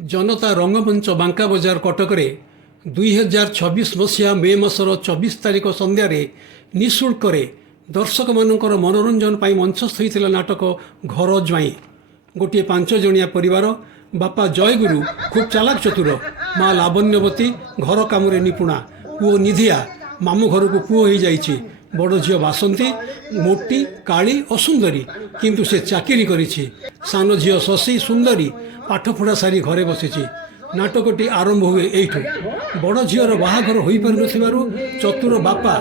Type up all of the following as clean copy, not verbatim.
जनता रंगमंच बांका बजार कटक 2026 मसीहा मे मासर 24 तारिख संध्यार निःशुल्क दर्शक मानकर मनोरंजन पर मंचस्थ होता नाटक घर ज्वाई। गोटे 5 जणिया परिवार, बापा जयगुरु खूब चालाक चतुर, माँ लावण्यवती घर काम निपुणा, पुओ निधिया मामू घर को पुओ हो जाइए, बड़ झील बासंती मोटी काली असुंदरी किंतु से चाकरी करिछि, सान झील शशि सुंदरी पाठपढ़ा सारी घरे बसिछि। नाटकटी आरंभ हुए एठू। बड़ झीर बाहाघर हो पार नथिबारु चतुर बापा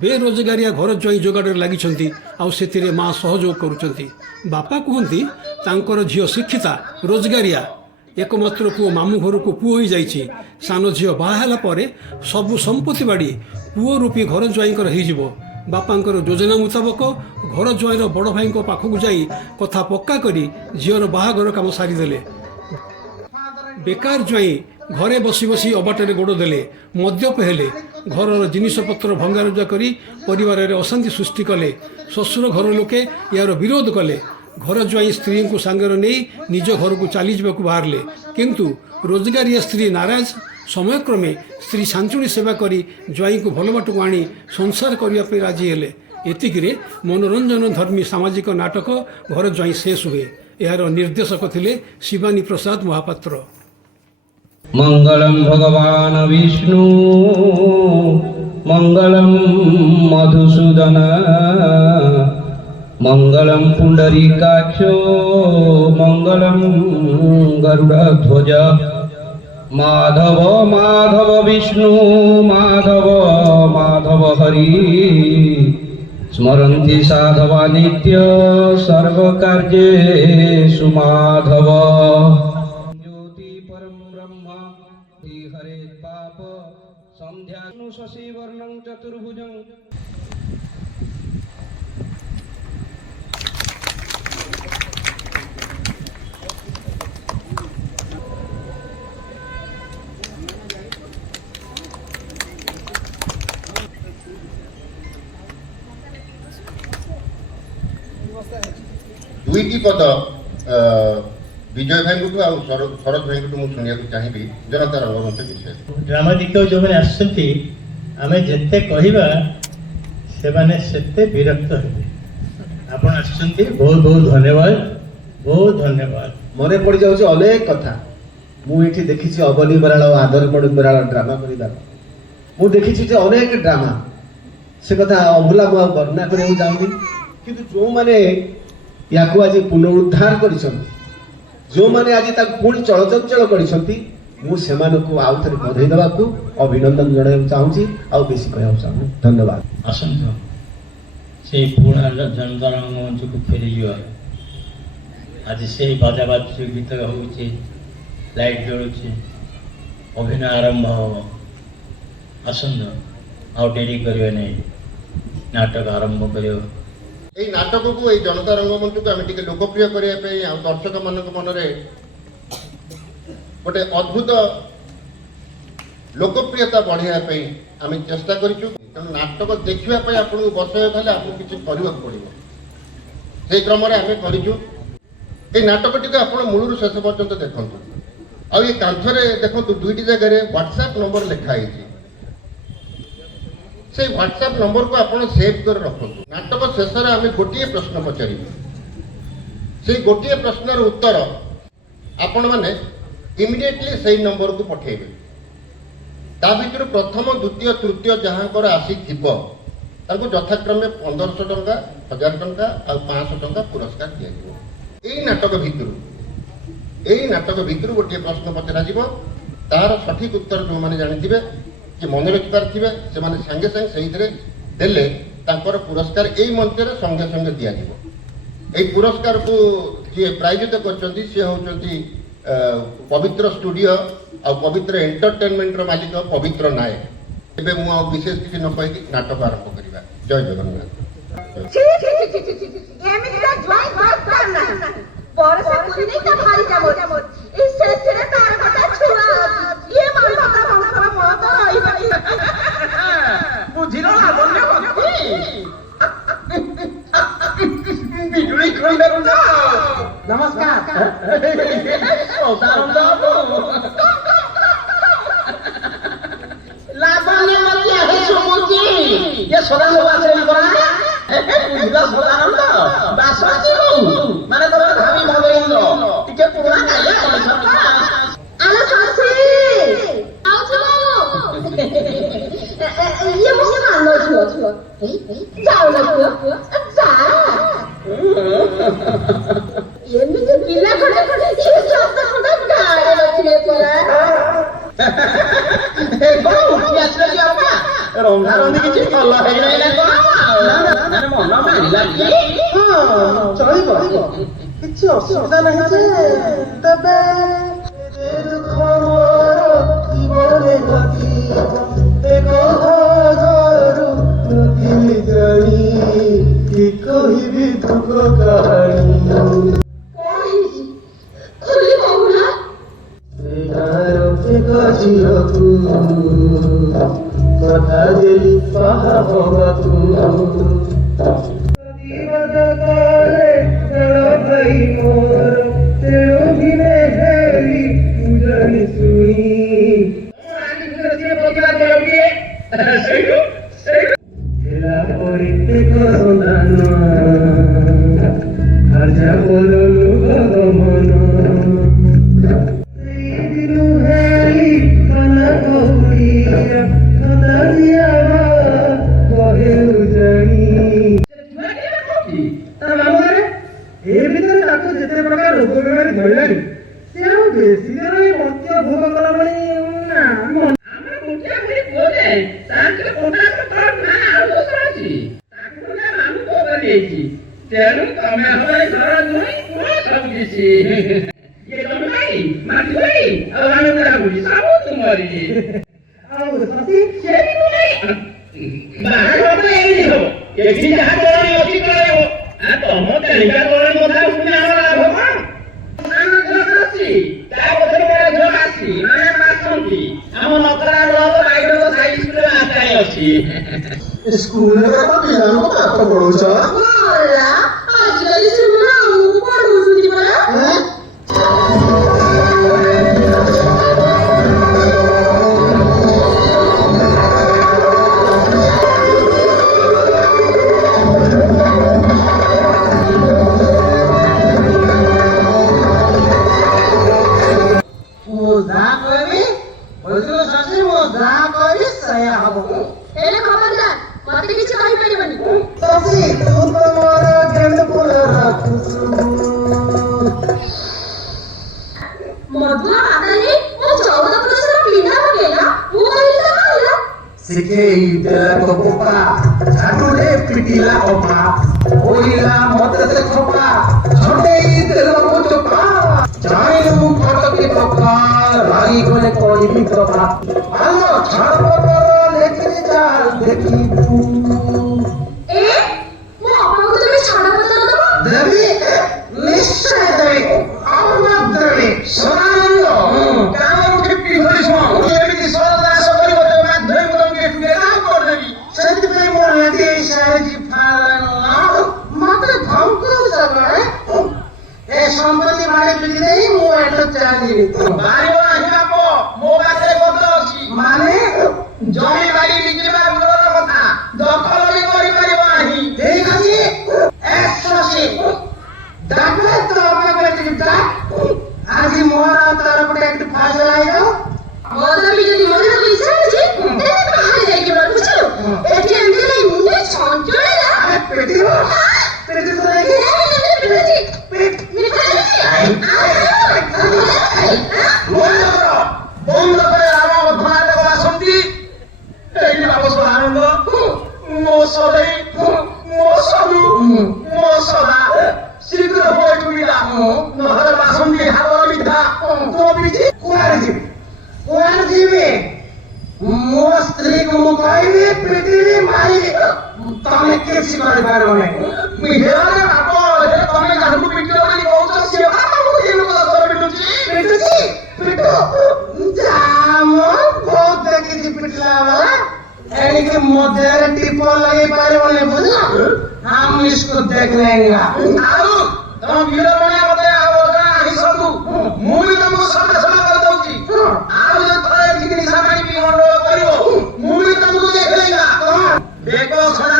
बेरोजगारिया घर ज्वाई जोगाड़ लगी आउ माँ सहयोग करुँच। बापा कहती तांकर झील शिक्षिता रोजगारिया, एकमात्र पुओ मामू घर को पुओ हो जाइए, सान झील बाहाला परे सबु संपत्ति बाड़ी पुओ रूपी घर ज्वाईंकर हो। बापांकर योजना मुताबक घर ज्वाईर बड़ भाई पाखक जाई कथा पक्का करी झीर बाहाघर काम सारीदेले। बेकार ज्वाई घरे बसी बसी अबाटे गोड़ देले, मद्यप हेले, घर जिनिसपत्र भंगारुजा करी परिवार में अशांति सृष्टि कले। शशुर घर लोके यार विरोध कले। घर ज्वाई स्त्री को सांगर नहीं निज घर को चली जावाक बाहरले, किंतु रोजगारिया स्त्री नाराज। समयक्रमे स्त्री सांचुणी सेवा करी ज्वाई को भल बाट को आनी संसार करने राजी हेले। एतिकिरे मनोरंजन धर्मी सामाजिक नाटक घर ज्वाई शेष हुए। यार निर्देशक थिले शिवानी प्रसाद महापात्र। मंगलम भगवान विष्णु मंगलम मधुसूदन मंगलम पुंडरीकाक्षो मंगलम गरुड़ध्वज। माधव माधव विष्णु माधव माधव हरि स्मरन्ति साधवा नित्य सर्व कार्येषु माधव। ज्योति परम ब्रह्म हरे पाप संध्या शशि वर्णं चतुर्भुजं। दुईटी पद विजय भाई को आउ शरद भाई को शुणा चाहिए जनता रंगमंच विषय। ड्रामा देखते जो मैंने आसती आम जिते कहवा से विरक्त हे। आप बहुत बहुत धन्यवाद, बहुत धन्यवाद। मन पड़ जाऊँ अनेक कथा मुझे देखी अबनी बराड़ आदर बराड़ ड्रामा कर देखी अनेक ड्रामा से कथा अभूला वर्णना करने चाहूँगी, किंतु जो मैंने या आज पुनरुद्धार कर जो मैंने आज पुणी चलचंचल कर आउ थे बधाई देवा अभिनंदन जन चाहूँगी आउ बेसी कह चाहूँ। धन्यवाद। आसतु से पुणा जनता रंगमंच को फेरी आज से बाजा बाजु गीत हो लाइट जलुचे अभिनय आरंभ हम। आसतु आउ डेरी करें नहीं, नाटक आरंभ कर। এই নাটকକୁ এই জনতা রঙ্গমঞ্চକୁ আমি ଟିକେ ଲୋକପ୍ରିୟ କରିବା ପାଇଁ ଆଉ ଦର୍ଶକମାନଙ୍କ ମନରେ ଗୋଟେ ଅଦ୍ଭୁତ ଲୋକପ୍ରିୟତା ବଢ଼ାଇବା ପାଇଁ ଆମେ ଚେଷ୍ଟା କରିଛୁ। ତେଣୁ ନାଟକ ଦେଖିବା ପାଇଁ ଆପଣଙ୍କୁ ବସାଇବା ହେଲେ ଆପଣଙ୍କୁ କିଛି କରିବାକୁ ପଡ଼ିବ। ସେଇ କ୍ରମରେ ଆମେ କରିଛୁ। এই ନାଟକଟିକୁ ଆପଣ ମୂଳରୁ ଶେଷ ପର୍ଯ୍ୟନ୍ତ ଦେଖନ୍ତୁ। ଆଉ ଏ କାନ୍ଥରେ ଦେଖନ୍ତୁ ଦୁଇଟି ଜାଗାରେ ହ୍ୱାଟ୍ସଆପ୍ ନମ୍ବର ଲେଖା ହେଇଛି। से व्हाट्सएप नंबर को आप सेव कर रखु। नाटक शेष में आम गोटे प्रश्न पचारू, से गोटे प्रश्नर उत्तर आपण मैंने इमिडिएटली से नंबर को पठेबे। ता भीतर प्रथम द्वितीय तृतीय जहाँकर आसी यथाक्रमे 1500 टंका 1000 टंका और 500 टंका पुरस्कार दिया। नाटक भितर गोटे प्रश्न पचरा तार सठिक उत्तर जो मैंने जानी कि मन रखिपार थे से संगे संगे से देले तांकर पुरस्कार यही मंच में संगे संगे दि पुरस्कार को जी प्रायोजित कर पवित्र स्टूडियो और पवित्र एंटरटेनमेंट मालिक पवित्र नायक। एबे मु विशेष किसी न कही नाटक आरंभ करवा। जय जगन्नाथ। नमस्कार। ସଦାନନ୍ଦ ଆସେନି ପରା ବୁଝିଲ ସଦାନନ୍ଦ ବାସନ୍ତି ମାନେ ତମର ଭାବି ଭାବେନ୍ଦ୍ର ଟିକେ ପୁରୁଣା କାଳିଆ ଆଲୋ ଶାଶୀ ଆଉଛୁ ଇଏ ମୋ ସାନ ଝିଅ ଯାଉନ ପୁଅ ଯା ଏମିତି ପିଲା ଖଣ୍ଡେ ସେ ଶବ୍ଦ ଖଣ୍ଡେ ଗାଁରେ ନଥିଲେ ପରା ଉଠି ଆସିଲେ କି ଅପା ରନ୍ଧା ରନ୍ଧି କିଛି ଭଲ ହେଇନାହିଁ ନା କଣ ମନ ମାରିଲା କି ଚଳିବ କିଛି ଅସୁବିଧା ନାହିଁ ଯେ ତେବେ ଦୁଃଖ ମୋର ଜୀବନେ ନଥିବ ଏକ ଘରୁ ନଥିଲି ଜାଣି କି କହିବି ଦୁଃଖ କାହାଣୀ କଣ ହେଇଛି ଖୋଲି କହୁନା ଗାଁର ଏକ ଝିଅକୁ କଥା ଦେଲି ପାହା ହବାକୁ ଭାଇ ମୋର ତେଣୁ ଭିନେ ହେଲି ପୂଜଣି ଶୁଣି ହେଲା ପରେ ଏକ ସନ୍ଧାନ ଆଜା ପରଲୁ ଭଗମନ ସେଇଦିନୁ ହେଲି କାନା କହୁଡ଼ିଆ କଥା ଦିଆ କହେଲୁ ଜାଣି ତା ମାମୁଁରେ ଏ ଭିତରେ ତାକୁ ଯେତେ ପ୍ରକାର ରୋଗ ବେମାରୀ ଧରିଲାଣି ସେ ଆଉ ବେଶୀ ଦିନ ଏ ମତ୍ୟ ଭୋଗ କଲା ଭଳି ନା ଆମର ଗୋଟିଏ ଭଳି ପୁଅ ଯାଏ ତାଙ୍କର କୋଟାକ ଖରାପ ନା ଆଉ ଦୋଷ ଅଛି ତାକୁ ନା ମାମୁଁ ପୁଅ କରିଯାଇଛି ତେଣୁ ତମେ ହବ ଏ ଘର ଦୁହିଁ ପୁଅ ସବୁ କିଛି ଇଏ ତମେ ଭାଇ ମାଟି ଭାଇ ଆଉ ଆମେ ବୁଢା ବୁଢୀ ସବୁ ତୁମରି ଆଉ ସତୀ ସେ ବି ତୁମେ ବାହାଘର ତ ଏମିତି ହବ ଏଠି ଯାହା କରଣି ଅଛି କରାଇବ ତମ ତେଣିକା କରଣି କଥା ଶୁଣି ଆମର ଲାଭ କଣ ସାନ ଝିଅ ଅଛି ତା ପଛରେ ବଡ଼ ଝିଅ ଆସି ମାନେ ଆସନ୍ତି ଆମ ନକରା ବ୍ଲକ ବାଇଡଙ୍କ ସାଇ ସ୍କୁଲରେ ଆଶାଇ ଅଛି ସ୍କୁଲରେ ପିଲାଙ୍କୁ ପାଠ ପଢଉଛ ଗଲା ଆଜିକାଲି ସେମାନେ ଆମକୁ ପଢଉଛନ୍ତି ପରା ମୁଁ ଯାହା କହିବି ବୁଝିଲ ଶଶୀ ମୁଁ ଯାହା କହିବି ସେଇଆ ହବ ହେଲେ ଖବରଦାର ମତେ କିଛି କହିପାରିବନି ଶଶୀ ତୁ ତ ମୋର ଗେଣ୍ଡୁପୁର ରଖୁଛୁ ମଧୁଆ ମାତାଲି ମୋ 14 ବର୍ଷର ପିଲା ପକେଇଲା ମୁଁ କହିଲି ତ କହିଲା ଶିଖେଇ ଦେଲା କପା ଝାଡୁରେ ପିଟିଲା ଅପା କହିଲା ମତେ ସେ ଖପା ଛଣ୍ଡେଇ ଦେଲା ମୋ ଚପା ଜାଣିଲୁ ଫଟକେ ପକା ରାଗି ଗଲେ କହିବି କଥା ଆଲୋ ଛାଡ଼ ପତ୍ର ଲେଖିଲି ଚାଲ ଦେଖିବୁ ଏ ମୋ ଅପାକୁ ତମେ ଛାଡ଼ ପତ୍ର ଦବ ଦେବି ନିଶ୍ଚୟ ଦେବି ଅପବାଦ ଦେବି ସଦାନନ୍ଦ କାମ ଠିପି ଧରି ଶୁଣ ଏମିତି ସରଦାସ କରିବ ତ ମାଧ୍ୟମ ତମକୁ ଟିକେ କାମ କରିଦେବି ସେଥିପାଇଁ ମୋ ରେଡି ସାଇଜି ଫାଳନ ମତେ ଧମକଉଛ କଣ ଏ ସମ୍ପତ୍ତି ବାড়ি ବିକି ଦେଇ ମୁଁ ଏଠୁ ଚାଲିବି ବାড়ିବ ନାହିଁ ବାପ ମୋ ପାଖରେ କଥା ଅଛି ମାନେ ଜମି ବାড়ি ବିକିବା ଦୂରର କଥା ଦଖଲ ବି କରିପାରିବ ନାହିଁ ଠିକ ଅଛି ଏକ୍ସସି ডাকলে তো আপনাকে চিন্তা আজি মোরা তার উপরে একটু ফাজলা আইলো মধুবি যদি মনে ইচ্ছা আছে তেমন বাহারে যাইকে বল বুঝছো এটি আমি নাই মুন্ডে ছঞ্চড়ে না আরে পেটিও পেটি তো লাগি পেটি পেট মিঠা বন্ধ করে আমার ঘরে বাসন্তী এই বাবস আনন্দ মো সদাই মো সদু মো সদা শীঘ্র হয়ে টুমিলা নহলে বাসন্তী হাতর মিঠা তো বিজি কুয়ার ଯିବି ମୋ ସ୍ତ୍ରୀକୁ ମୁଁ କହିବି ପିଟିବି ମାରିବି ତମେ କିଛି କରିପାରିବ ନାହିଁ ହେଲେ ବାପ ତମେ ଯାହାକୁ ପିଟିବ ବୋଲି କହୁଛ ସିଏ ବାପକୁ ଏ ଲୋକ ପିଟୁଛି ପିଟୁ ମୋ ବହୁତ ଦେଖିଛି ପିଟିଲା ବେଳେ ଏଣିକି ମଧ୍ୟରେ ଟିପ ଲଗେଇ ପାରିବନି ବୁଝିଲ हम इसको देख लेंगे ଆଉ ତମ ଭିଡ଼ ବଣିଆ ମତେ ଆଉ ନାହିଁ ସବୁ ମୁଁ ବି ତମକୁ ସମାଲୋଚନା କରିଦଉଛି ଆଉ ଯଦି ଥରେ ଏଠିକି ନିଶା ପାଣି ପିଇ ଗଣ୍ଡଗୋଳ କରିବ ମୁଁ ବି ତମକୁ ଦେଖେଇଲା ବେକ ଛଡ଼ା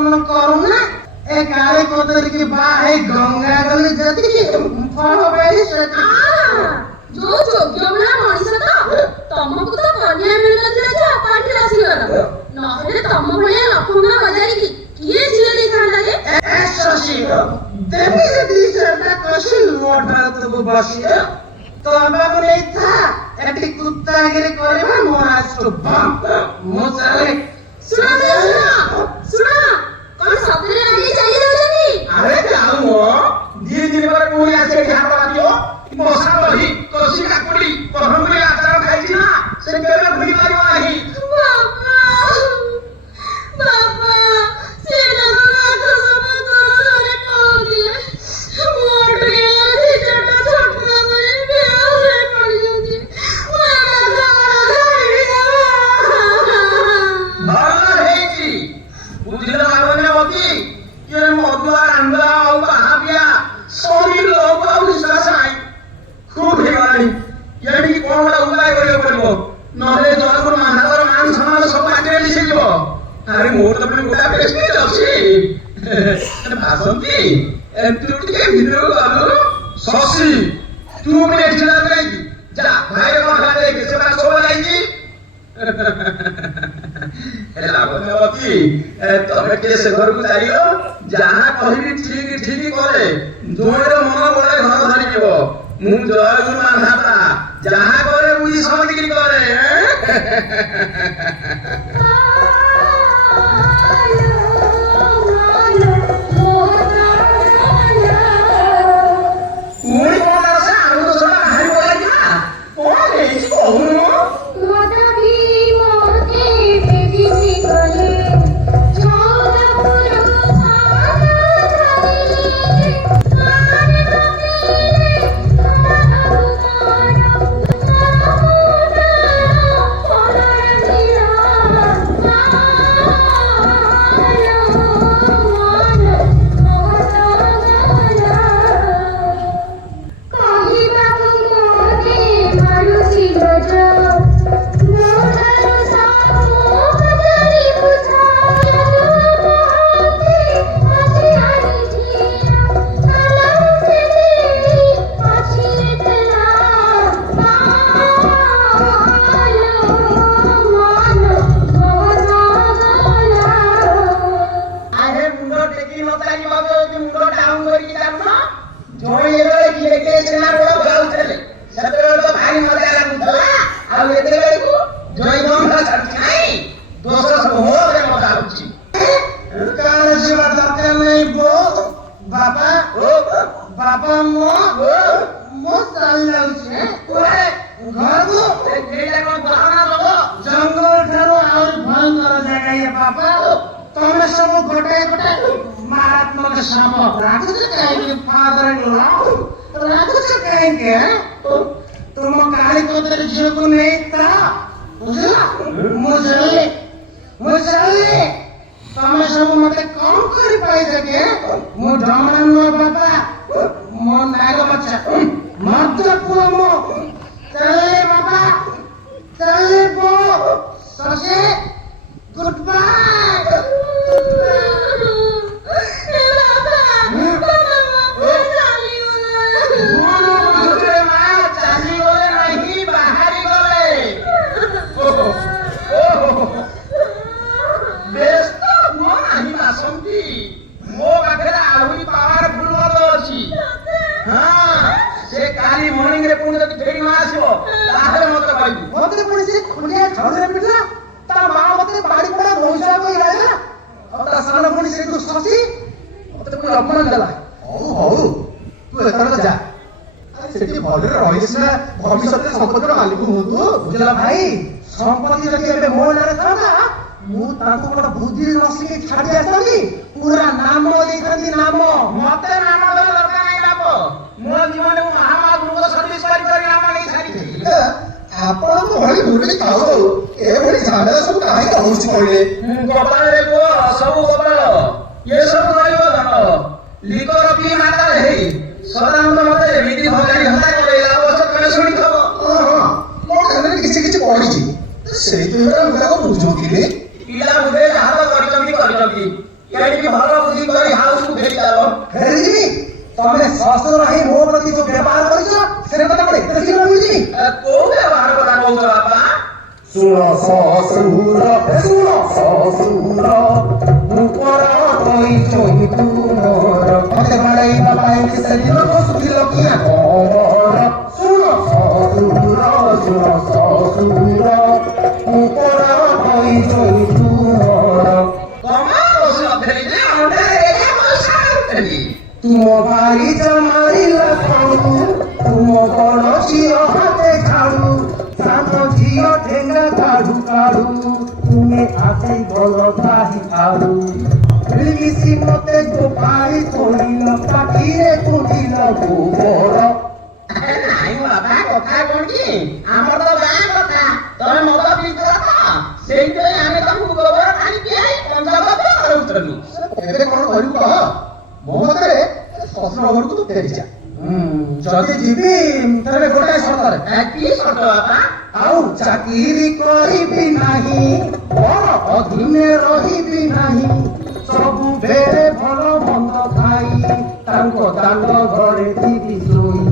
ମନ କରୁନା ଏ କାଳେ କଦରିକି ବାହେ ଗଙ୍ଗା ଗଲେ ଯେତିକି ଫଳ ପାଇ ସେତିକି ଯୋଉ ଯୋଗ୍ୟ ଭଳିଆ ମଣିଷ ତ ତମକୁ ତ କନ୍ୟା ମିଳିନଥିଲା ଯେ ଅପାଠି ଆସିଗଲ ନହେଲେ ତମ ଭଳିଆ ଲକ୍ଷ୍ମଣ ବଜାରିକି କିଏ ଝିଅ ଦେଇଥାନ୍ତା ଯେ ଏ ଶଶୀ ଦେବୀ ଯେ ଦି ଚାରିଟା କଷି ଲୁଣ ଢାଳତକୁ ବସିବ ତ ଆମକୁ ନେଇଥା ଏଠି କୁତ୍ତାଗିରି କରିବା ମୋର ଆସୁ ମୁଁ ଚାଲେ ଶୁଣ ଶୁଣ କଣ ସତରେ ରାଗି ଚାଲି ଯାଉଛନ୍ତି ଆରେ ଯାଉ ଦି ଦିନ ପରେ ପୁଣି ଆସି ଏଠି ହାତ ବାଜିବ ମଶା ଦହି କଷି କାକୁଡି କରମୁଳି ଆଚାର ଖାଇଛି ନା ସେ କେବେ ଭୁଲି ପାରିବ ନାହିଁ ବାପା ସେ ଜଗନ୍ନାଥ ସମତଳରେ କହୁଥିଲେ ମୋଟ ଗେଲା ଦି ଚାରିଟା ଛୋଟ କରି ବେହୋସ ପଡ଼ିଛନ୍ତି ଭଲ ହେଇଛି ବୁଝିଲ ମାଗନ୍ୟବତୀ କିଏ ମଦୁଆ ରାନ୍ଧା ଆଉ ବାହାବିଆ ସରି ଲୋକ ଆଉ ବିଶ୍ୱାସ ନାହିଁ খুব ହେଇଗଲାଣି ଏଠିକି କଣ ଗୋଟେ ଉପାୟ କରିବାକୁ ପଡିବ ନହେଲେ ଜଣକୁ ମାନ୍ଧାର ମାନ ସମ୍ମାନ ସବୁ ଆଗରେ ମିଶିଯିବ ଆରେ ମୋର ତ ପୁଣି ଗୋଟା ପ୍ରେଷ୍ଟିଜ୍ ଅଛି ଭାସନ୍ତି ତୁ ଟିକେ ଭିତରକୁ ଗଲୁ ଶଶୀ ତୁ ପୁଣି ଏଠି ଛିଡ଼ା କାହିଁକି ଯା ଭାଇର କଥା ଦେଖେ ସେମାନେ ସବୁ ଯାଇଛି ହେଲା ବନ୍ଧୁବତୀ ତମେ ଟିକେ ସେ ଘରକୁ ଚାଲିଲ ଯାହା କହିବି ଠିକ ଠିକ କରେ ଦୋଳିର ମନ ବଳେ ଘର ଧରିଯିବ ମୁଁ ଜୟଗୁରୁ ମାନ୍ଧାତା ଯାହା କରେ ବୁଝି ସମତିକି କରେ ପୁଣି କଣ ସେ ଆନନ୍ଦ ସଭା ବାହାରି ପଡିଲା କଣ ହେଇଛି କହୁନୁ ଏଣିକି ଭଲ ବୁଝି କରି ହାଉସକୁ ଫେରି ଚାଲ। ଫେରିଯିବି? ତମେ ଶ୍ୱଶୁର ହେଇ ମୋ ପ୍ରତି ଯୋଉ ବ୍ୟବହାର କରିଛ ସେ କଥା କଣ ଏତେ ଶୀଘ୍ର ବୁଝିବି? କୋଉ ବ୍ୟବହାର କଥା କହୁଛ ବାପା? ଶୁଣ ଶ୍ୱଶୁର, ଶୁଣ ଶ୍ୱଶୁର, ଉପର କହି ଚୋଇତୁ ମୋର ମତେ ବାଡ଼େଇବା ପାଇଁ ସେଦିନ ଶୁଖିଲ କିଆ କର। ଶୁଣ ଶ୍ୱଶୁର, ଶୁଣ ଶ୍ୱଶୁର, ଉପର କହି ଚୋଇତୁ ମୋର ତୁମ ଭାଇ ଜମାରିଲା ଖାଉ, ତୁମ ବଡ଼ ଝିଅ ହାତେ ଝାଡୁ, ସାନ ଝିଅ ଠେଙ୍ଗା କାଢୁ କାଢୁ, ତୁମେ ଆସି ଭଲ ପାହି ଖାଉ। ମିଳିମିଶି ମତେ ଗୋପାଳି ତୋଳିଲ, ପାଟିରେ କୁଟିଲ ଗୋବର। ନାଇଁ ବାପା, କଥା କଣ କି? ଆମର ତ ଗାଁ କଥା। ତମେ ମଦ ପିଇଥିଲ ତ, ସେଇଥିପାଇଁ ଆମେ ତମକୁ ଗୋବର ପାଣି ପିଆଇ ପଞ୍ଚାବତ କରୁଥିଲୁ। ଏବେ କଣ କରିବୁ କହ? ମୋ ମତରେ ଶ୍ୱଶୁର ଘରକୁ ତୁ ଫେରିଯା। ଯଦି ଯିବି ତାହେଲେ ଗୋଟାଏ ସର୍ତ୍ତରେ। କି ସର୍ତ୍ତ ବାପା? ଆଉ ଚାକିରି କରିବି ନାହିଁ, ବଡ଼ ଅଧୀନେ ରହିବି ନାହିଁ, ସବୁବେଳେ ଭଲ ମନ୍ଦ ଖାଇ ତାଙ୍କ ଦାଣ୍ଡ ଘରେ ଥିବି ଶୋଇ।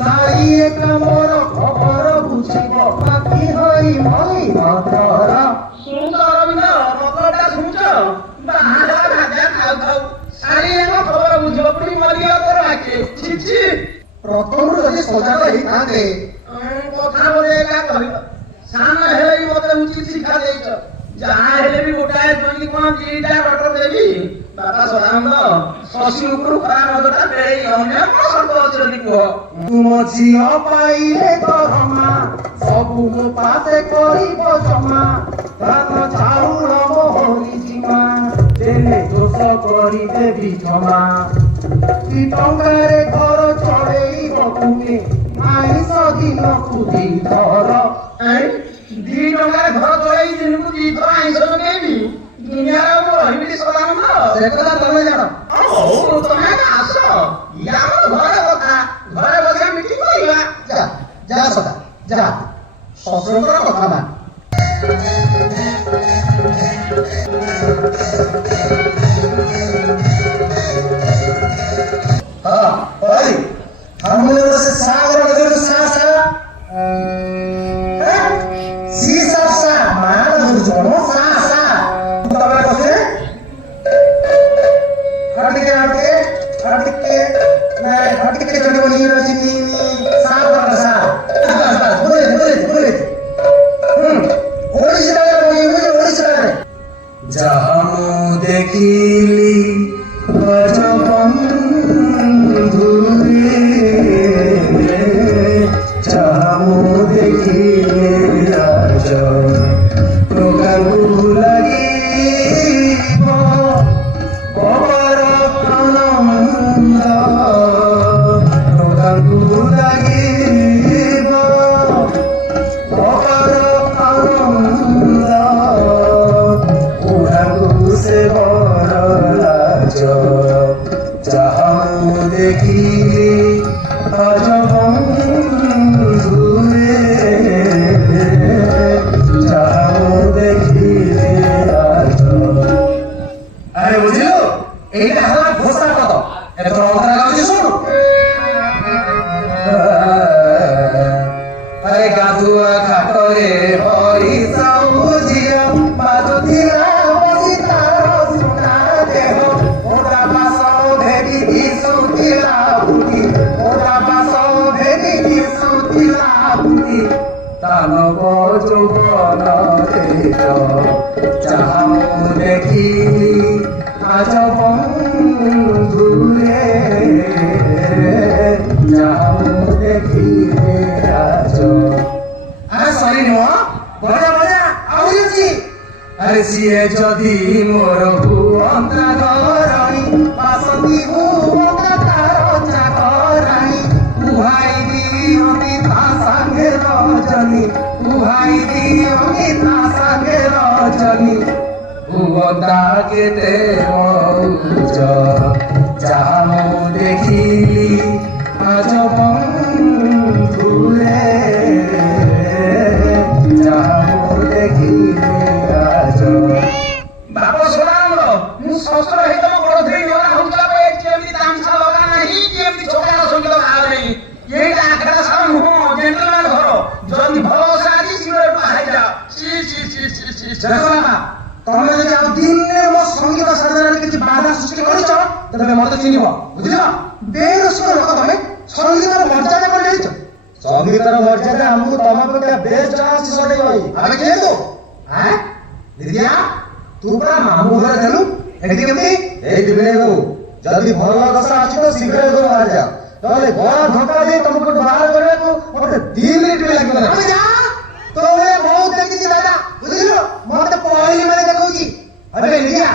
ସାଇ ଏକା ମୋର ଖବର ବୁଝିବ, ବାକି ହୋଇ ମରି ନଥର। ଶୁଣୁଛ ରବୀନ୍ଦ୍ର, ମତଲବଟା ଶୁଣୁଛ? ବାହାରେ ଭାଜା ଖାଉ ଖାଉ ଶାଢ଼ୀ ଏକ ଖବର ବୁଝିବ, ପୁଣି ମରିବ ତୋର ବାକି। ଛି ଛି। ପ୍ରଥମରୁ ଯଦି ସଜାଗ ହେଇଥାନ୍ତେ କଥା ବୋଧେ ଏକା କହିଲ। ସାନ ହେଲେ ବି ମତେ ଉଚିତ ଶିକ୍ଷା ଦେଇଛ। ଯାହା ହେଲେ ବି ଗୋଟାଏ ଦୁଇ କଣ ଦିଟା ଡକ୍ଟର ଦେବି। ବାପା ସଦାନନ୍ଦ, ଶଶୀ ଉପରୁ ଖରା ମଦଟା ଫେରେଇ ଅନ୍ୟ କଣ ସର୍ତ୍ତ ଅଛି ଯଦି କୁହ। ତୁମ ଝିଅ ପାଇଲେ ଦରମା, ସବୁ ମୋ ପାଶେ କରିବ ଜମା, ଧାନ ଚାଉଳ ମୋହରି ଜିମା, ଦେଲେ ଦୋଷ କରିଦେବି ଜମା। 2 ଟଙ୍କାରେ ଘର ଚଳେଇବ ତୁମେ, ଆଇଁଷ ଦିନକୁ 2 ଥର। 2 ଟଙ୍କାରେ ଘର ଚଳେଇ ଦିନକୁ 2 ଥର ଆଇଁଷ ଯୋଗେଇବି। ଦୁନିଆରେ ଆଉ ମୁଁ ରହିବି ସଦାନନ୍ଦ? ସେ କଥା ତମେ ଜାଣ। ହଉ, ତମେ ଆସ। ଇଏ ଆମ ଘର କଥା। ଘରେ ବସିବା ମିଟିଂ କରିବା। ଯା ଯା ସଦା ଯା, ଶ୍ୱଶୁରଙ୍କର କଥା ମାନ। ହଁ ଭାଇ, ହାରମୋନିୟମର ସେ ସା ଗର ବଜେଇଲୁ, ସା ସା ସି ସା ସା ମାନ ଧରୁଛୁ କଣ ସା ସା। ତମେ କହୁଛେ ହଟିକେ ହଟିକେ ହଟିକେ ନାଇଁ ହଟିକେ ଚଳିବନି, ରଜିନି ସା ଗର ସା। ବୁଝେ ବୁଝେ ବୁଝେ। ଓଡ଼ିଶା ଓଡ଼ିଶା ଯାହା ମୁଁ ଦେଖିଲି ବନ୍ଧୁରେ, ଯାହା ମୁଁ ଦେଖିଲି ରାଜ ଟୋକାକୁ ଲାଗିବ ଅପର ଆନନ୍ଦ, ଟୋକାକୁ ଲାଗିବ ଅପର ଆନନ୍ଦ, ଉହାକୁ ସେ ବର ଲାଜ, ଯାହା ମୁଁ ଦେଖିଲି ଆଜ ବନ୍ଧୁରେ, ଯାହା ମୁଁ ଦେଖିଲି ଆଜ। ଆରେ ବୁଝିଲୁ, এইটা ହେଲା ଘୋଷା ପଦ। ଏଥର ଅନ୍ତରା ଗାଉଛି ଶୁଣୁ। ଆରେ ଗାଧୁଆ ଘାଟରେ ହରି ସାହୁ ଝିଅ ବାଜୁଥିଲା ବସି ତାର ସୁନା ଦେହ, ଓଟା ପାଶ ଭେଟି ଦିଶୁଥିଲା ବୁଟି, ଓଟା ପାଶ ଭେଟି ଦିଶୁଥିଲା ବୁଟି, ଦାନବ ଯୌବନ ଦେହ, ଯାହା ମୁଁ ଦେଖିଲି আজ বন্ধুরে যাও দেখিলে আজ। আরে সরি নুহ, বজা বজা আউরি ଅଛି। আরে সিଏ যদি মোর হুଅନ୍ତା ঘরণী, বাসন্তী হুଅନ୍ତା তার চাকরাণী, উহাই দিଅନ୍ତି ତା ସାଙ୍ଗେ ରଜନୀ, ଉହାଇ ଦିଅନ୍ତି ତା ସାଙ୍ଗେ ରଜନୀ, ହୁଅନ୍ତା କେତେ ମଉଜ, ଯାହା ମୁଁ ଦେଖିଲି ଆଜ ବନ୍ଧୁରେ, ଯାହା ମୁଁ ଦେଖିଲି ଆଜ। ବାପ ସଦାନନ୍ଦ, ମୁଁ ଦେଖ ବାବା ତମେ ଯଦି ଆଉ ଦିନେ ମୋ ସଙ୍ଗୀତ ସାଧନାରେ କିଛି ବାଧା ସୃଷ୍ଟି କରିଛ ତେବେ ମତେ ଚିହ୍ନିବ ବୁଝିଲ ବେରସିକ ଲୋକ ତମେ ସଙ୍ଗୀତର ମର୍ଯ୍ୟାଦା କରି ଯାଇଛ ସଙ୍ଗୀତର ମର୍ଯ୍ୟାଦା ଆମକୁ ତମ ଅପେକ୍ଷା ବେଶ ଜଣା ଅଛି ସଟେଇ ଭାଇ ଆମେ କିଏ ତୁ ଦିଦିଆ ତୁ ପୁରା ମାମୁଁ ଘରେ ଥିଲୁ ଏଠି କେମିତି ଏଇଠି ମିଳେଇବୁ ଯଦି ଭଲ ଦଶା ଅଛି ତ ଶୀଘ୍ର ଘରୁ ବାହାରି ଯାଅ ନହେଲେ ଗଳା ଧକ୍କା ଦେଇ ତମକୁ ବାହାର କରିବାକୁ ମତେ 2 ମିନିଟ୍ ବି ଲାଗିବ ନା ତୋଳେ ବହୁତ ଦେଖିଛି ଦାଦା ବୁଝିଲୁ ମତେ ପହଳି ମାନେ ଦେଖଉଛି अरे लिया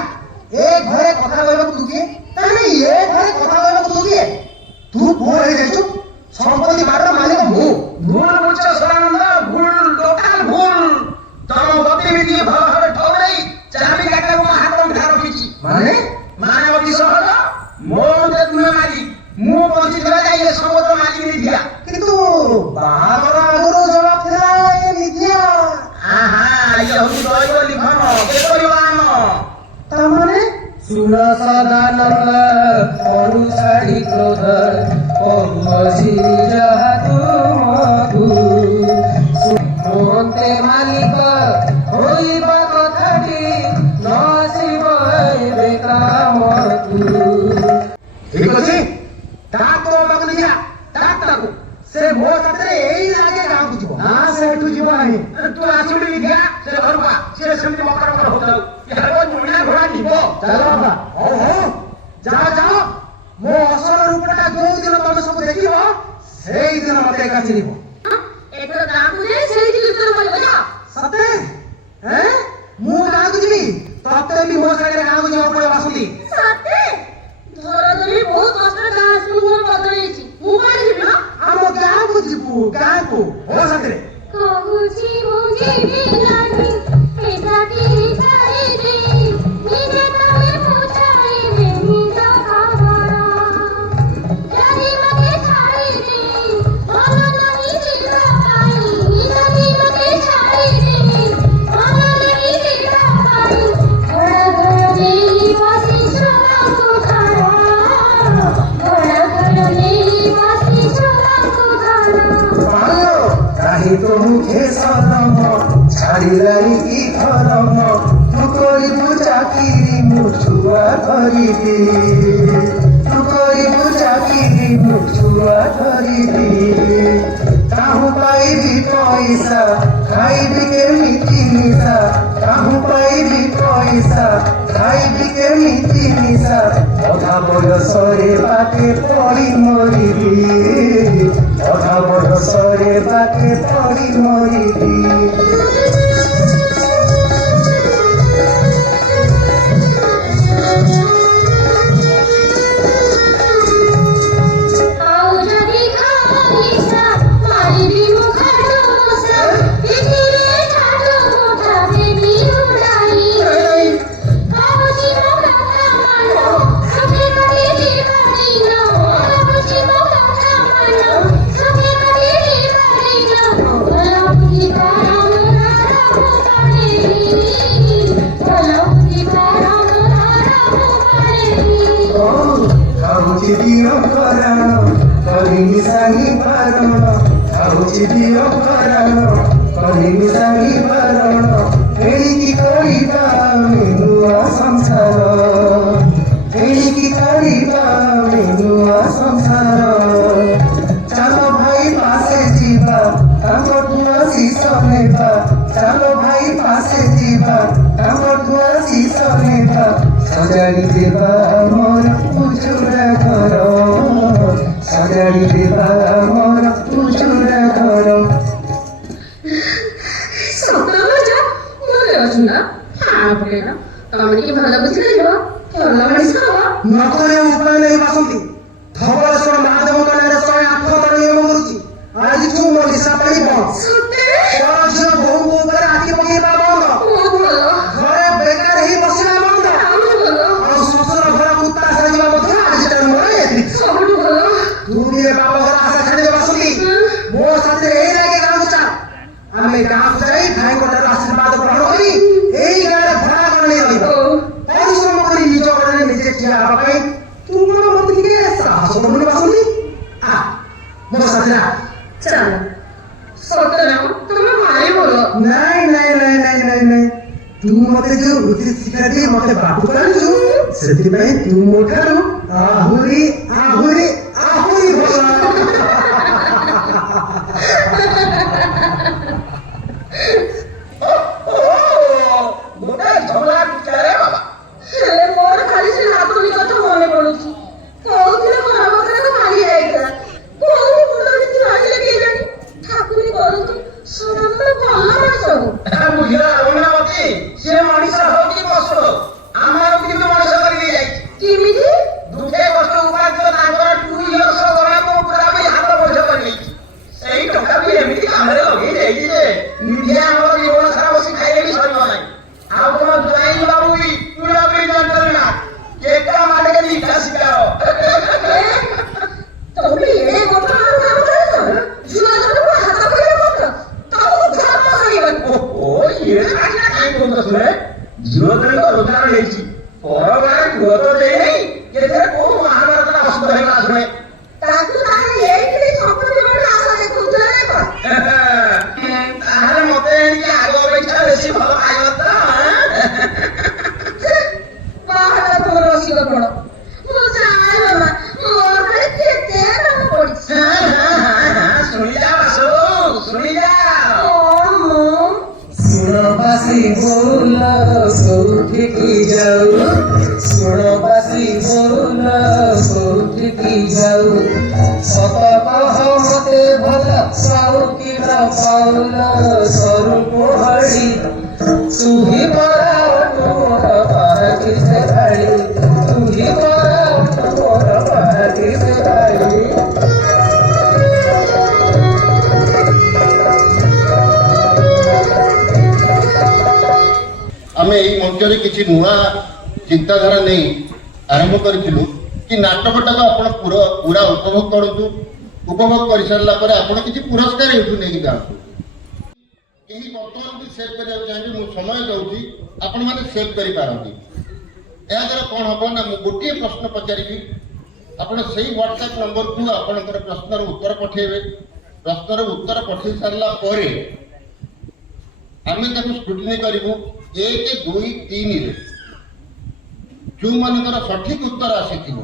एक घरे कथा कहବାକୁ ତୁ କିଏ ତାହେଲେ ଏ ଘରେ କଥା କହିବାକୁ ତୁ କିଏ ତୁ ଭୁଲ ହେଇଯାଇଛୁ ସମ୍ପତ୍ତି ବାଡର ମାଲିକ ମୁଁ ଭୁଲ ବୁଝଛ ସଦାନନ୍ଦ ଭୁଲ ଟୋଟାଲ ଭୁଲ ତମ ଗତିବିଧି ଭଲ ଭାବେ ଠକ ଦେଇ ଚାବି କାଟାକୁ ମୋ ହାତ ଉଠା ରଖିଛି ମାନେ ଅତି ସହଜ ମୋ ଯେ ତୁମେ ମାରି ମୁଁ ବଞ୍ଚିଥିବା ଯାଇ ଏ ସମ୍ପତ୍ତି ମାଲିକ ନିଧିଆ କିନ୍ତୁ ବାହାଘର ଆଗରୁ ଜବାବ ଥିଲା ଏ ନିଧିଆ ଇଏ ହଉଛି ଦୈବ ଲିଖନ କେପରିବାନ ତାମାନେ ସୁନ ସଦାନନ୍ଦ ଅନୁସାରୀ କ୍ରୋଧ କମସି ଯାହା ତୁମକୁ ମୋତେ ମାଲିକ ହୋଇବା କଥାଟି ନସିବ ଏବେ କାମକୁ ଠିକ ଅଛି ତାକୁ ବାବୁ ନିଆ ତାକୁ ସେ ମୋ ସାଥିରେ ଏଇ ଲାଗେ ଗାଁକୁ ଯିବ ନା ସେଠୁ ଯିବ ନାହିଁ ତୁ ଆସିବୁ ନିଧିଆ ସେ ଘରକୁ ଆ ସେ ସେମିତି ମକର ହଉଥାଉ ଘୋଡ଼ା ଯିବ ଚାଲ ବାବା ହଉ ଯାଅ ମୋ ଅସଲ ରୂପଟା ଯୋଉ ଦିନ ତମେ ସବୁ ଦେଖିବ ସେଇ ଦିନ ମତେ ଏକା ଚିହ୍ନିବ ଏଥର ଗାଁକୁ ଯାଇ ସେଇଠି କୀର୍ତ୍ତନ କରିବ ଯା ସତେ ମୁଁ ଗାଁକୁ ଯିବି ତତେ ବି ମୋ ସାଙ୍ଗରେ ଗାଁକୁ ଯିବାକୁ ପଡିବ ବାସୁନ୍ତି ସତେ ଧର ଧରି ବହୁତ କଷ୍ଟରେ ଗାଁ ଆସିବୁ ମୋର ବଦଳେଇଛି ମୁଁ କୁଆଡେ ଯିବି ନା ଆମ ଗାଁକୁ ଯିବୁ ଗାଁକୁ ମୋ ସାଥିରେ କହୁଛି ବୁଝିବି ନାହିଁ ଏକାକି ଛାଡ଼ିବି ନିଜେ ତମେ ବୁଝାଇବେ ନିଜ ଖବର ଯଦି ମତେ ଛାଡ଼ିବି ଭଲ ନାହିଁ ଯିବା ପାଇଁ ଯଦି ମତେ ଛାଡ଼ିବି ଭଲ ନାହିଁ ଯିବା ପାଇଁ ଘୋଡ଼ା ଘର ନେଇ ବସିଛୁ ବାବୁ ଘର ଘୋଡ଼ା ଘର ନେଇ ବସିଛୁ ବାବୁ ଘର କାହିଁ ତ ମୁଖେ ସରମ ଛାଡ଼ିଲାଣି କି ଧରମ ତୁ କରିବୁ ଚାକିରି ମୁଁ ଛୁଆ ଧରିବି ତୁ କରିବୁ ଚାକିରି ମୁଁ ଛୁଆ ଧରିବି କାହୁଁ ପାଇବି ପଇସା ଖାଇବି କେମିତି ନିଶା କାହୁଁ ପାଇବି ପଇସା ଖାଇବି କେମିତି ନିଶା ଅଧା ବୟସରେ ବାଟେ ପଡ଼ି ମରିବି ଅଧା ବୟସରେ ବାଟେ ପଡ଼ି ମରିବି ଆଉ ଯଦି ଖାଇସା ମାରିବି ମୁଁ ଖାଡୁସା ଏଥିରେ ଠାଡୁ ମୁଠା ଦେବି ଉଡ଼ାଇ କହୁଛି ମୋ କଥା ମାନ ସୁଖେ କରି ଯିବା ଦିନ କହୁଛି ମୋ କଥା ମାନ ସୁଖେ କରି ଯିବା ଦିନ ଭଲ ଯିବା ଅନୁରାର ଖାଉଛି ଦିଅ ପରାଣ କରିନି ସାଙ୍ଗି ପାରଣ ଖାଉଛି ଦିଅ ପରାଣ କରିନି ସାଙ୍ଗି ପାରଣ ଏଣିକି କରିବା ଆମେ ନୂଆ ସଂସାର ଏଣିକି କରିବା ଆମେ ନୂଆ ସଂସାର ଚାଲ ଭାଇ ପାଶେ ଯିବା ତାଙ୍କଠୁ ଆଶିଷ ନେବା ଚାଲ ଭାଇ ପାଶେ ଯିବା ତାଙ୍କଠୁ ଆଶିଷ ନେବା ସଜାଡ଼ି ଦେବା ଆମର ଉଜୁଡ଼ା ଘର ସଜାଡ଼ି ଦେବା ଆମର ଉଜୁଡ଼ା ଘର ସତକଥା ମନେ ଅଛି ନା ପକେଇଲା ତମେ ଟିକେ ଭଲ ବୁଝି ଯିବ ଭଲ ମଣିଷ ହବ ନକରେ ଉପାୟ ନେଇ ବାସନ୍ତି ଧବଳେଶ୍ୱର ମହାଦେବଙ୍କ ନାଁରେ 108 ଥର ନିୟମ କରୁଛି ଆଜିଠୁ ମୋ ନିଶା ପାଣି ବନ୍ଦ ସତରେ ପର ଝିଅ ବୋହୂଙ୍କ ଉପରେ ଆଖି ପକେଇବା ବନ୍ଦ ବହୁତ ଭଲ ଘରେ ବେକାର ହେଇ ବସିବା ବନ୍ଦ ଆହୁରି ଭଲ ଆଉ ଶ୍ୱଶୁର ଘର କୁତ୍ତା ସାଜିବା ମଧ୍ୟ ଆଜିଠାରୁ ମୋର ଏତିକି ସବୁଠୁ ଭଲ ତୁ ଟିକେ ବାପ ଘର ଆଶା ଛାଡ଼ିଦେବା ବାସନ୍ତି ମୋ ସାଥିରେ ଏଇ ଲାଗେ ଗାଁକୁ ଚାଲ ଆମେ ଗାଁକୁ ଯାଇ ଭାଇଙ୍କ ଠାରୁ ଆଶୀର୍ବାଦ ଗ୍ରହଣ କରି ଏଇ ଗାଁରେ ଭଡ଼ା ଘର ନେଇ ରହିବା ପରିଶ୍ରମ କରି ନିଜ ଗୋଡ଼ରେ ନିଜେ ଠିଆ ହେବା ପାଇଁ ତୁ କଣ ମତେ ଟିକେ ସାହସ ଦବୁନି ବାସନ୍ତି ମୋ ସାଥିରେ ଚାଲ ସତରେ ତମେ ତୁ ମତେ ଯୋଉ ଉଚିତ ଶିକ୍ଷା ଦେଇ ମତେ ବାଟୁ କାଢୁଛୁ ସେଥିପାଇଁ ତୁ ମୋ ଠାରୁ ଆହୁରି ଆହୁରି ଆହୁରି ଭଲ। ଗୋଟେ ଝଗଡ଼ା ପିଟାରେ ବାବା। ହେଲେ ମୋର ଖାଲି ସେ ନାତୁଣୀ କଥା ମନେ ପଡୁଛି। କହୁଥିଲେ ମୋ ଅବସରକୁ ମାରି ଯାଇଥିଲା। କୋଉଠି ମୁଣ୍ଡ କିଛି ରହିଲେ କେଜାଣି। ଠାକୁରୀ କରନ୍ତୁ ସୁନନ୍ଦ ଭଲ ମଣିଷ ହଉ। ବୁଝିଲା ଅରୁଣାବତୀ, ସେ ମଣିଷ ହଉ କି ପଶୁ ହଉ, ଆମକୁ କିନ୍ତୁ ମଣିଷ କରିକି ଯାଇଛି। କେମିତି? ଦୁଃଖେ କଷ୍ଟ ଉପାର୍ଜିତ ତାଙ୍କର 2 ଇୟର୍ସ ଗଲାକୁ ପୁରା ବି ହାତ ବୋଝ କରିନେଇଛି। ସେଇ ଟଙ୍କା ବି ଏମିତି କାମରେ ଲଗେଇ ଦେଇଛି ଯେ ନିଜେ ଆମର ଜୀବନ ସାରା ବସି ଖାଇଲେ ବି ସରିବ ନାହିଁ। ଆଉ କଣ ଜୁଆଇ ବାବୁ ବି ପୁରା ବି ଜାଣିଛନ୍ତି ନା କେକା ମାଟିକେ ଦିଟା ଶିକାର। ତମେ ଏ କଥା ଆଉ କାମ କରୁଛ? ଝିଅ ଜଣକୁ ହାତ ଧରି କରୁଛ? ତମକୁ ଧର୍ମ ସହିବନି। ଓ ଇଏ କାହିଁକି କାହିଁ କହୁଛ ଶୁଣେ, ଝିଅ ଜଣଙ୍କ ରୋଜଗାର ନେଇଛି, ପର ଗାଁରେ ପୁଅ ତ ଦେଇନାହିଁ, ଏଥିରେ କୋଉ ମହାଭାରତଟା ହସ୍ତ ହେଇଗଲା ଶୁଣେ। ତାକୁ ତାହେଲେ ଏଇଠି ସମ୍ପତ୍ତି ବଡ଼ ଆଶା ଦେଖଉଥିଲା ନା କଣ? ତାହେଲେ ମତେ ଟିକେ ଆଗ ଅପେକ୍ଷା ବେଶୀ ଭଲ ପାଇବ ତ? ବାହାଟା ତମର ରସିକ କଣ? ମୁଁ ଜାଣେ ବାବା, ମୋର ଘରେ କେତେ କାମ ପଡିଛି। ଶୁଣିଯାଅ ବାସୁ, ଶୁଣିଯାଅ। ଶୁଣବାସୀ ବୋଲ କୋଉଠିକି ଯାଉ, ଶୁଣବାସୀ ବୋଲ କୋଉଠିକି ଯାଉ, ସତ କହ ମତେ ଭଲ ପାଉ କି ନ ପାଉଲ ସରୁ ପହଳି, ତୁ ହିଁ ପରା ମୋର ପାହାତି ସେ ଭାଇ, ତୁ ହିଁ ପରା ମୋର ପାହାତି ସେ ଭାଇ। ଆମେ ଏଇ ମଞ୍ଚରେ କିଛି ନୂଆ ଚିନ୍ତାଧାରା ନେଇ ଆରମ୍ଭ କରିଥିଲୁ କି ନାଟକଟାକୁ ଆପଣ ପୁରା ଉପଭୋଗ କରନ୍ତୁ। ଉପଭୋଗ କରିସାରିଲା ପରେ ଆପଣ କିଛି ପୁରସ୍କାର ଏଠୁ ନେଇକି ଯାଆନ୍ତୁ। କେହି ବର୍ତ୍ତମାନ ବି ସେଭ୍ କରିବାକୁ ଚାହିଁବେ, ମୁଁ ସମୟ ଦେଉଛି, ଆପଣମାନେ ସେଭ୍ କରିପାରନ୍ତି। ଏହାଦ୍ୱାରା କ'ଣ ହବ ନା, ମୁଁ ଗୋଟିଏ ପ୍ରଶ୍ନ ପଚାରିବି, ଆପଣ ସେଇ ହ୍ୱାଟ୍ସଆପ୍ ନମ୍ବରକୁ ଆପଣଙ୍କର ପ୍ରଶ୍ନର ଉତ୍ତର ପଠାଇବେ। ପ୍ରଶ୍ନର ଉତ୍ତର ପଠାଇ ସାରିଲା ପରେ ଆମେ ତାକୁ ସ୍କ୍ରୁଟିନି କରିବୁ। 1, 2, 3ରେ ଯେଉଁମାନଙ୍କର ସଠିକ୍ ଉତ୍ତର ଆସିଥିବ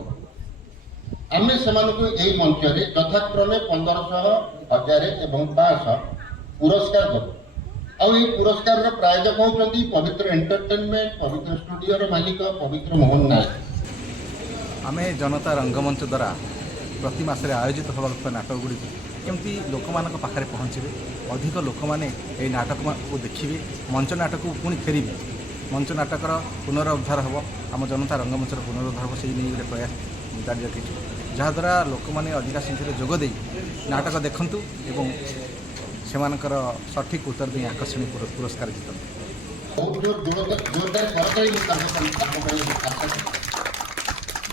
ଆମେ ସେମାନଙ୍କୁ ଏହି ମଞ୍ଚରେ ଯଥାକ୍ରମେ 1500, 1000 ଏବଂ 500 ପୁରସ୍କାର ଦେବୁ। ଆଉ ଏହି ପୁରସ୍କାରର ପ୍ରାୟୋଜକ ହେଉଛନ୍ତି ପବିତ୍ର ଏଣ୍ଟରଟେନମେଣ୍ଟ, ପବିତ୍ର ଷ୍ଟୁଡିଓର ମାଲିକ ପବିତ୍ର ମୋହନ ନାୟକ। ଆମେ ଜନତା ରଙ୍ଗମଞ୍ଚ ଦ୍ୱାରା ପ୍ରତି ମାସରେ ଆୟୋଜିତ ହେବାକୁ ଥିବା ନାଟକଗୁଡ଼ିକୁ କେମିତି ଲୋକମାନଙ୍କ ପାଖରେ ପହଞ୍ଚିବେ, ଅଧିକ ଲୋକମାନେ ଏହି ନାଟକକୁ ଦେଖିବେ, ମଞ୍ଚ ନାଟକକୁ ପୁଣି ଫେରିବେ, ମଞ୍ଚ ନାଟକର ପୁନରୁଦ୍ଧାର ହେବ, ଆମ ଜନତା ରଙ୍ଗମଞ୍ଚର ପୁନରୁଦ୍ଧାର ହେବ, ସେହି ନେଇ ଗୋଟେ ପ୍ରୟାସ ଜାରି ରଖିଛୁ, ଯାହାଦ୍ୱାରା ଲୋକମାନେ ଅଧିକା ସଂଖ୍ୟାରେ ଯୋଗ ଦେଇ ନାଟକ ଦେଖନ୍ତୁ ଏବଂ ସେମାନଙ୍କର ସଠିକ୍ ଉତ୍ତର ଦେଇ ଆକର୍ଷଣୀୟ ପୁରସ୍କାର ଜିତନ୍ତୁ।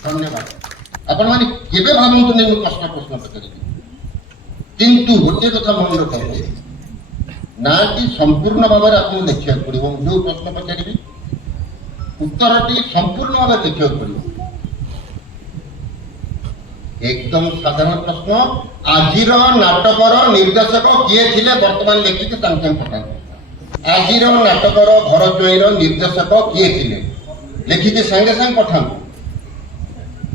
ଧନ୍ୟବାଦ। ଆପଣମାନେ କେବେ ଭାବନ୍ତୁନି ମୁଁ କଷ୍ଟ ପ୍ରଶ୍ନ ପଚାରିବି, କିନ୍ତୁ ଗୋଟିଏ କଥା ମନେ ରଖନ୍ତୁ, ନାଟି ସମ୍ପୂର୍ଣ୍ଣ ଭାବରେ ଆପଣଙ୍କୁ ଲେଖିବାକୁ ପଡ଼ିବ। ମୁଁ ଯେଉଁ ପ୍ରଶ୍ନ ପଚାରିବି ଉତ୍ତରଟି ସମ୍ପୂର୍ଣ୍ଣ ଭାବରେ ଲେଖିବାକୁ ପଡ଼ିବ। ଏକଦମ ସାଧାରଣ ପ୍ରଶ୍ନ, ଆଜିର ନାଟକର ନିର୍ଦ୍ଦେଶକ କିଏ ଥିଲେ ବର୍ତ୍ତମାନ ଲେଖିକି ସାଙ୍ଗେ ସାଙ୍ଗେ ପଠାନ୍ତୁ। ଆଜିର ନାଟକର ଘର ଜ୍ୱାଇଁର ନିର୍ଦ୍ଦେଶକ କିଏ ଥିଲେ ଲେଖିକି ସାଙ୍ଗେ ସାଙ୍ଗେ ପଠାନ୍ତୁ।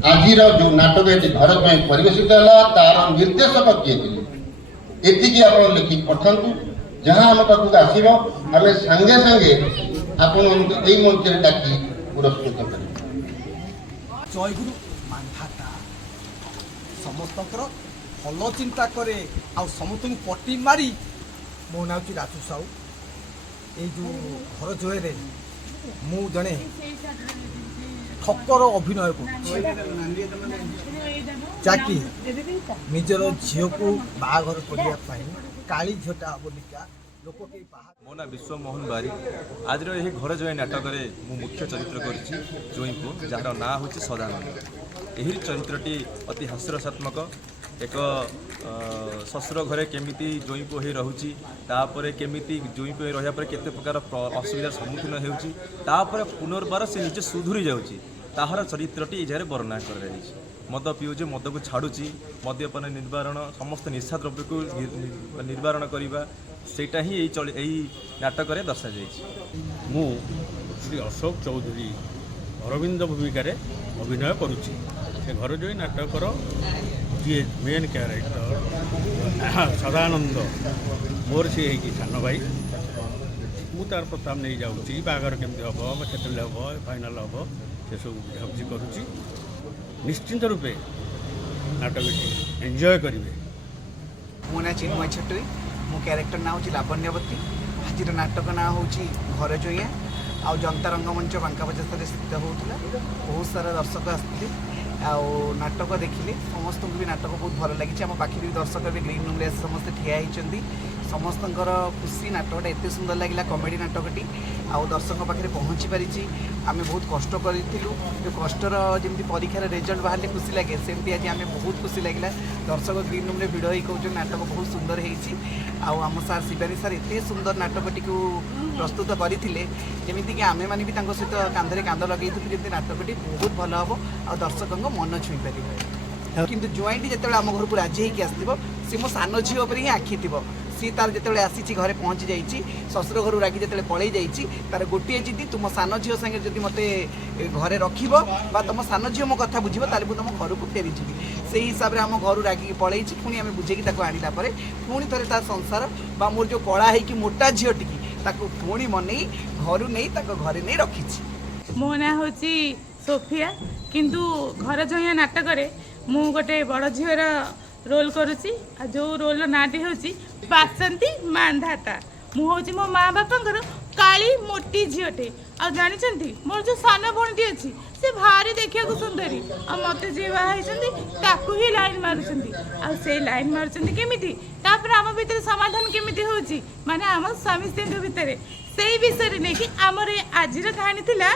ଆଜିର ଯେଉଁ ନାଟକ ଏଠି ଘର ଜ୍ୱାଇଁ ପରିବେଶିତ ହେଲା ତାର ନିର୍ଦ୍ଦେଶକ କିଏ ଥିଲେ ଏତିକି ଆପଣ ଲେଖିକି ପଠାନ୍ତୁ। ଯାହା ଆମ ପାଖକୁ ଆସିବ ଆମେ ସାଙ୍ଗେ ସାଙ୍ଗେ ଆପଣଙ୍କୁ ଏଇ ମଞ୍ଚରେ ଡାକି ପୁରସ୍କୃତ କରିବୁ। ଜୟଗୁରୁ ମାନ୍ଧାତା ସମସ୍ତଙ୍କର ଭଲ ଚିନ୍ତା କରେ ଆଉ ସମସ୍ତଙ୍କୁ ପଟି ମାରି। ମୋ ନାଁ ହେଉଛି ରାଜୁ ସାହୁ। ଏଇ ଯେଉଁ ଘର ଜୟରେ ମୁଁ ଜଣେ ଠକର ଅଭିନୟ କରୁଛି, ଯାକି ନିଜର ଝିଅକୁ ବାହାଘର କରିବା ପାଇଁ କାଳି ଝିଅଟା ବୋଲିକା ଲୋକ କେହି ବାହା। ମୋ ନାଁ ବିଶ୍ୱ ମୋହନ ବାରିକ। ଆଜିର ଏହି ଘର ଜ୍ୱାଇଁ ନାଟକରେ ମୁଁ ମୁଖ୍ୟ ଚରିତ୍ର କରିଛି ଜ୍ୱାଇଁକୁ, ଯାହାର ନାଁ ହେଉଛି ସଦାନନ୍ଦ। ଏହି ଚରିତ୍ରଟି ଅତି ହାସ୍ୟରସାତ୍ମକ। ଏକ ଶ୍ୱଶୁର ଘରେ କେମିତି ଜ୍ୱାଇଁକୁ ହୋଇ ରହୁଛି, ତାପରେ କେମିତି ଜ୍ୱାଇଁକୁ ହୋଇ ରହିବା ପରେ କେତେ ପ୍ରକାର ଅସୁବିଧାର ସମ୍ମୁଖୀନ ହେଉଛି, ତାପରେ ପୁନର୍ବାର ସେ ନିଜେ ସୁଧୁରି ଯାଉଛି, ତାହାର ଚରିତ୍ରଟି ଏ ଜାଗାରେ ବର୍ଣ୍ଣନା କରାଯାଇଛି। ମଦ ପିଉଛି, ମଦକୁ ଛାଡ଼ୁଛି, ମଦ୍ୟପାନ ନିବାରଣ, ସମସ୍ତ ନିଶା ଦ୍ରବ୍ୟକୁ ନିବାରଣ କରିବା, ସେଇଟା ହିଁ ଏଇ ନାଟକରେ ଦର୍ଶାଯାଇଛି। ମୁଁ ଶ୍ରୀ ଅଶୋକ ଚୌଧୁରୀ ଅରବିନ୍ଦ ଭୂମିକାରେ ଅଭିନୟ କରୁଛି। ସେ ଘରଜୋଇ ନାଟକର ଯିଏ ମେନ୍ କ୍ୟାରେକ୍ଟର ସଦାନନ୍ଦ ମୋର ସିଏ ହେଇକି ସାନ ଭାଇ। ମୁଁ ତାର ପ୍ରସ୍ତାବ ନେଇ ଯାଉଛି, ବାହାଘର କେମିତି ହେବ, କେତେବେଳେ ହେବ, ଫାଇନାଲ୍ ହେବ, ସେସବୁ ବୁଝାବୁଝି କରୁଛି। ନିଶ୍ଚିନ୍ତ ରୂପେ ନାଟକଟି ଏନ୍ଜୟ କରିବେ। ମୋ ନାଁ ଚିନ୍ମୟ ଛଟୋଇ, ମୋ କ୍ୟାରେକ୍ଟର ନାଁ ହେଉଛି ଲାବଣ୍ୟବତୀ। ଆଜିର ନାଟକ ନାଁ ହେଉଛି ଘର ଜୋଇଆ। ଆଉ ଜନତା ରଙ୍ଗମଞ୍ଚ ବାଙ୍କାବଜାରରେ ସ୍ଥିତ ହେଉଥିଲା। ବହୁତ ସାରା ଦର୍ଶକ ଆସିଥିଲେ ଆଉ ନାଟକ ଦେଖିଲେ। ସମସ୍ତଙ୍କୁ ବି ନାଟକ ବହୁତ ଭଲ ଲାଗିଛି। ଆମ ପାଖରେ ବି ଦର୍ଶକ ଏବେ ଗ୍ରୀନ୍ ରୁମ୍ରେ ଆସି ସମସ୍ତେ ଠିଆ ହେଇଛନ୍ତି। ସମସ୍ତଙ୍କର ଖୁସି, ନାଟକଟା ଏତେ ସୁନ୍ଦର ଲାଗିଲା। କମେଡ଼ି ନାଟକଟି ଆଉ ଦର୍ଶକଙ୍କ ପାଖରେ ପହଞ୍ଚି ପାରିଛି। ଆମେ ବହୁତ କଷ୍ଟ କରିଥିଲୁ, ଯେଉଁ କଷ୍ଟର ଯେମିତି ପରୀକ୍ଷାର ରେଜଲ୍ଟ ବାହାରିଲେ ଖୁସି ଲାଗେ, ସେମିତି ଆଜି ଆମେ ବହୁତ ଖୁସି ଲାଗିଲା। ଦର୍ଶକ ଗ୍ରୀନ୍ ରୁମ୍ରେ ଭିଡ଼ ହେଇ କହୁଛନ୍ତି ନାଟକ ବହୁତ ସୁନ୍ଦର ହେଇଛି। ଆଉ ଆମ ସାର୍ ଶିବାନୀ ସାର୍ ଏତେ ସୁନ୍ଦର ନାଟକଟିକୁ ପ୍ରସ୍ତୁତ କରିଥିଲେ, ଯେମିତିକି ଆମେମାନେ ବି ତାଙ୍କ ସହିତ କାନ୍ଧରେ କାନ୍ଧ ଲଗାଇଥିଲୁ, ଯେମିତି ନାଟକଟି ବହୁତ ଭଲ ହେବ ଆଉ ଦର୍ଶକଙ୍କ ମନ ଛୁଇଁ ପାରିବ। କିନ୍ତୁ ଜୁଆଇଁଟି ଯେତେବେଳେ ଆମ ଘରକୁ ରାଜି ହେଇକି ଆସିଥିବ, ସେ ମୋ ସାନ ଝିଅ ଉପରେ ହିଁ ଆଖି ଥିବ। ସିଏ ତାର ଯେତେବେଳେ ଆସିଛି ଘରେ ପହଞ୍ଚି ଯାଇଛି, ଶ୍ୱଶୁର ଘରୁ ରାଗି ଯେତେବେଳେ ପଳେଇ ଯାଇଛି, ତାର ଗୋଟିଏ ଜିଦି, ତୁମ ସାନ ଝିଅ ସାଙ୍ଗରେ ଯଦି ମୋତେ ଘରେ ରଖିବ ବା ତୁମ ସାନ ଝିଅ ମୋ କଥା ବୁଝିବ, ତାହେଲେ ମୁଁ ତୁମ ଘରକୁ ଫେରିଯିବି। ସେଇ ହିସାବରେ ଆମ ଘରୁ ରାଗିକି ପଳେଇଛି। ପୁଣି ଆମେ ବୁଝେଇକି ତାକୁ ଆଣିଲା ପରେ ପୁଣି ଥରେ ତା ସଂସାର ବା ମୋର ଯେଉଁ କଳା ହେଇକି ମୋଟା ଝିଅଟିକି ତାକୁ ପୁଣି ମନେଇ ଘରୁ ନେଇ ତାଙ୍କ ଘରେ ନେଇ ରଖିଛି। ମୋ ନାଁ ହେଉଛି ସୋଫିଆ, କିନ୍ତୁ ଘର ଜୋଇଆ ନାଟକରେ ମୁଁ ଗୋଟେ ବଡ଼ ଝିଅର ରୋଲ୍ କରୁଛି। ଆଉ ଯେଉଁ ରୋଲ୍ର ନାଁଟି ହେଉଛି ବାସନ୍ତୀ ମାନ୍ଧାତା। ମୁଁ ହେଉଛି ମୋ ମା ବାପାଙ୍କର କାଳି ମୋଟି ଝିଅଟେ। ଆଉ ଜାଣିଛନ୍ତି, ମୋର ଯେଉଁ ସାନ ଭଉଣୀଟି ଅଛି, ସେ ଭାରି ଦେଖିବାକୁ ସୁନ୍ଦରୀ। ଆଉ ମୋତେ ଯିଏ ବାହା ହେଇଛନ୍ତି ତାକୁ ହିଁ ଲାଇନ୍ ମାରୁଛନ୍ତି। ଆଉ ସେଇ ଲାଇନ୍ ମାରୁଛନ୍ତି କେମିତି, ତାପରେ ଆମ ଭିତରେ ସମାଧାନ କେମିତି ହେଉଛି, ମାନେ ଆମ ସ୍ୱାମୀ ସ୍ତ୍ରୀଙ୍କ ଭିତରେ, ସେଇ ବିଷୟରେ ନେଇକି ଆମର ଆଜିର କାହାଣୀ ଥିଲା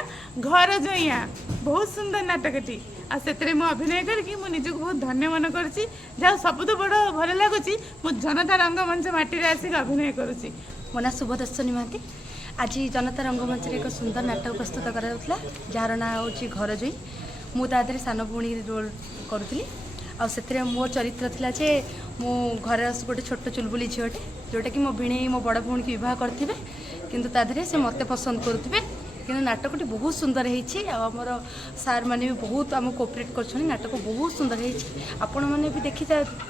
ଘର ଜୋଇଆ। ବହୁତ ସୁନ୍ଦର ନାଟକଟି। ଆଉ ସେଥିରେ ମୁଁ ଅଭିନୟ କରିକି ମୁଁ ନିଜକୁ ବହୁତ ଧନ୍ୟ ମନେ କରୁଛି। ଯାହା ସବୁଠୁ ବଡ଼ ଭଲ ଲାଗୁଛି, ମୁଁ ଜନତା ରଙ୍ଗମଞ୍ଚ ମାଟିରେ ଆସିକି ଅଭିନୟ କରୁଛି। ମୋ ନାଁ ଶୁଭଦର୍ଶିନୀ ମହାନ୍ତି। ଆଜି ଜନତା ରଙ୍ଗମଞ୍ଚରେ ଏକ ସୁନ୍ଦର ନାଟକ ପ୍ରସ୍ତୁତ କରାଯାଉଥିଲା, ଯାହାର ନାଁ ହେଉଛି ଘର ଜୋଇ। ମୁଁ ତା ଦେହରେ ସାନ ଭଉଣୀ ରୋଲ୍ କରୁଥିଲି। ଆଉ ସେଥିରେ ମୋ ଚରିତ୍ର ଥିଲା ଯେ ମୁଁ ଘରେ ଗୋଟେ ଛୋଟ ଚୁଲବୁଲି ଝିଅଟେ, ଯେଉଁଟାକି ମୋ ଭିଣେଇ ମୋ ବଡ଼ ଭଉଣୀକି ବିବାହ କରିଥିବେ, କିନ୍ତୁ ତା ଦେହରେ ସେ ମୋତେ ପସନ୍ଦ କରୁଥିବେ। କିନ୍ତୁ ନାଟକଟି ବହୁତ ସୁନ୍ଦର ହେଇଛି। ଆଉ ଆମର ସାର୍ ମାନେ ବି ବହୁତ ଆମକୁ କୋଅପରେଟ୍ କରୁଛନ୍ତି। ନାଟକ ବହୁତ ସୁନ୍ଦର ହେଇଛି। ଆପଣମାନେ ବି ଦେଖି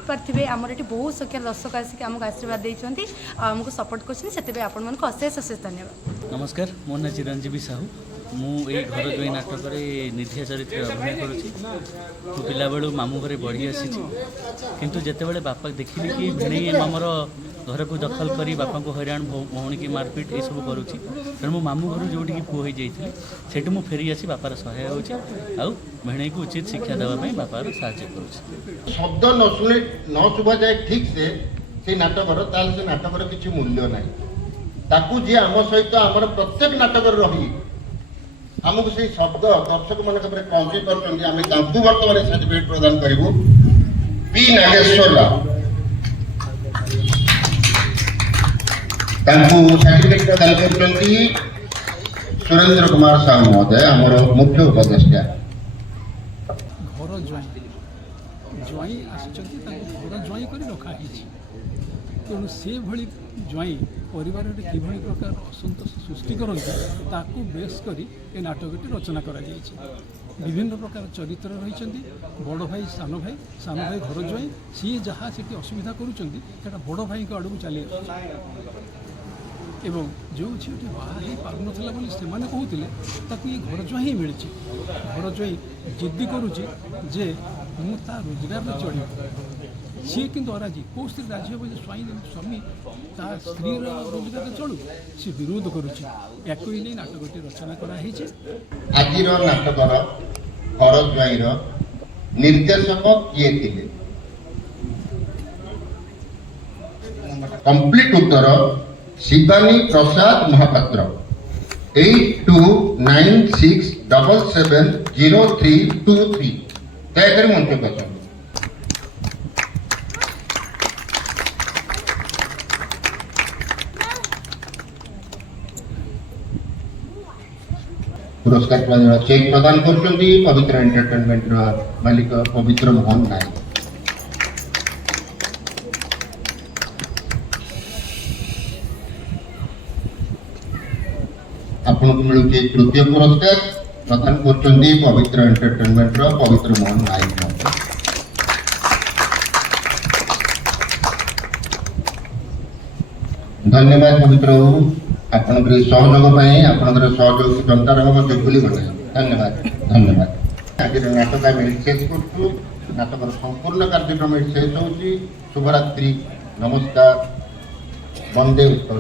ପାରିଥିବେ, ଆମର ଏଠି ବହୁତ ସଂଖ୍ୟାରେ ଦର୍ଶକ ଆସିକି ଆମକୁ ଆଶୀର୍ବାଦ ଦେଇଛନ୍ତି ଆଉ ଆମକୁ ସପୋର୍ଟ କରୁଛନ୍ତି। ସେଥିପାଇଁ ଆପଣମାନଙ୍କୁ ଅଶେଷ ଅଶେଷ ଧନ୍ୟବାଦ। ନମସ୍କାର, ମୋ ନାଁ ଚିରଞ୍ଜୀବୀ ସାହୁ। ମୁଁ ଏଇ ଘର ଜୋଇ ନାଟକରେ ନିଧିଆ ଚରିତ୍ରରେ ଅଭିନୟ କରୁଛି। ମୁଁ ପିଲାବେଳୁ ମାମୁଁ ଘରେ ବଢ଼ି ଆସିଛି, କିନ୍ତୁ ଯେତେବେଳେ ବାପା ଦେଖିଲି କି ଭିଣେଇ ଆମର ଘରକୁ ଦଖଲ କରି ବାପାଙ୍କୁ ହଇରାଣ, ଭଉଣୀକି ମାରପିଟ ଏସବୁ କରୁଛି, ତେଣୁ ମୁଁ ମାମୁଁ ଘରୁ ଯେଉଁଠିକି ପୁଅ ହୋଇଯାଇଥିଲି ସେଇଠୁ ମୁଁ ଫେରି ଆସି ବାପାର ସହାୟ ହେଉଛି ଆଉ ଭିଣେଇକୁ ଉଚିତ ଶିକ୍ଷା ଦେବା ପାଇଁ ବାପାର ସାହାଯ୍ୟ କରୁଛି। ଶବ୍ଦ ନ ଶୁଭାଯାଏ ଠିକ୍ ସେ ନାଟକର, ତାହେଲେ ସେ ନାଟକର କିଛି ମୂଲ୍ୟ ନାହିଁ। ତାକୁ ଯିଏ ଆମ ସହିତ ଆମର ପ୍ରତ୍ୟେକ ନାଟକରେ ରହି ଆମକୁ ସେଇ ଶବ୍ଦ ଦର୍ଶକମାନଙ୍କ ଉପରେ ପହଞ୍ଚେଇ ପାରୁଛନ୍ତି, ଆମେ ତାଙ୍କୁ ବର୍ତ୍ତମାନ ସାର୍ଟିଫିକେଟ୍ ପ୍ରଦାନ କରିବୁ। ପି ନାଗେଶ୍ୱର ରାଓ ତାଙ୍କୁ ସାର୍ଟିଫିକେଟ୍ ପ୍ରଦାନ କରୁଛନ୍ତି ସୁରେନ୍ଦ୍ର କୁମାର ସାହୁ ମହୋଦୟ, ଆମର ମୁଖ୍ୟ ଉପଦେଷ୍ଟା। ଘର ଜ୍ୱାଇଁ ଆସିଛନ୍ତି, ତାଙ୍କୁ ଘର ଜ୍ୱାଇଁ କରି ରଖାହେଇଛି। ତେଣୁ ସେଭଳି ଜ୍ୱାଇଁ ପରିବାରରେ କିଭଳି ପ୍ରକାର ଅସନ୍ତୋଷ ସୃଷ୍ଟି କରନ୍ତି, ତାକୁ ବେସ୍ କରି ଏ ନାଟକଟି ରଚନା କରାଯାଇଛି। ବିଭିନ୍ନ ପ୍ରକାର ଚରିତ୍ର ରହିଛନ୍ତି। ବଡ଼ ଭାଇ, ସାନ ଭାଇ ଘର ଜ୍ୱାଇଁ, ସିଏ ଯାହା ସେଠି ଅସୁବିଧା କରୁଛନ୍ତି ସେଇଟା ବଡ଼ ଭାଇଙ୍କ ଆଡ଼କୁ ଚାଲି ଆସୁଛି। ଏବଂ ଯେଉଁ ଝିଅଟି ବାହା ହେଇପାରୁନଥିଲା ବୋଲି ସେମାନେ କହୁଥିଲେ, ତାକୁ ଏ ଘର ଜ୍ୱାଇଁ ହିଁ ମିଳିଛି। ଘର ଜ୍ୱାଇଁ ଜିଦ୍ଦି କରୁଛି ଯେ ମୁଁ ତା ରୋଜଗାରରେ ଚଳିବି। ସିଏ କିନ୍ତୁ ଅରାଜି। କେଉଁ ସ୍ତ୍ରୀ ରାଜି ହେବ ଯେ ସ୍ୱାମୀ ତା ସ୍ତ୍ରୀର ରୋଜଗାରରେ ଚଳୁ? ସେ ବିରୋଧ କରୁଛି। ୟାକୁ ହିଁ ନେଇ ନାଟକଟି ରଚନା କରାହେଇଛି। ଆଜିର ନାଟକର ଘର ଜ୍ୱାଇଁର ନିର୍ଦ୍ଦେଶକ କିଏ ଥିଲେ? କମ୍ପ୍ଲିଟ ଉତ୍ତର ଶିବାନୀ ପ୍ରସାଦ ମହାପାତ୍ର। 8296770323 ଦୟାକରି ମଞ୍ଚକୁ ଆସନ୍ତୁ। पुरस्कार चेक प्रदान करछन्ती पवित्र एंटरटेनमेंट मालिक पवित्र मोहन नायक। ଆପଣଙ୍କୁ ମିଳୁଛି ତୃତୀୟ ପୁରସ୍କାର ପ୍ରଦାନ କରୁଛନ୍ତି ପବିତ୍ର ଏଣ୍ଟରଟେନମେଣ୍ଟର ପବିତ୍ର ମୋହନ ନାୟକ ମହୋଦୟ। ଧନ୍ୟବାଦ ପବିତ୍ର ବାବୁ, ଆପଣଙ୍କର ଏହି ସହଯୋଗ ପାଇଁ, ଆପଣଙ୍କର ସହଯୋଗ ଜନତାର ମଧ୍ୟ ଭୁଲି ଗଲେ। ଧନ୍ୟବାଦ ଧନ୍ୟବାଦ। ଆଜିର ନାଟକ ଆମେ ଏଠି ଶେଷ କରୁଛୁ। ନାଟକର ସମ୍ପୂର୍ଣ୍ଣ କାର୍ଯ୍ୟକ୍ରମ ଏଠି ଶେଷ ହେଉଛି। ଶୁଭରାତ୍ରି, ନମସ୍କାର, ବନ୍ଦେ ଉତ୍କଳ।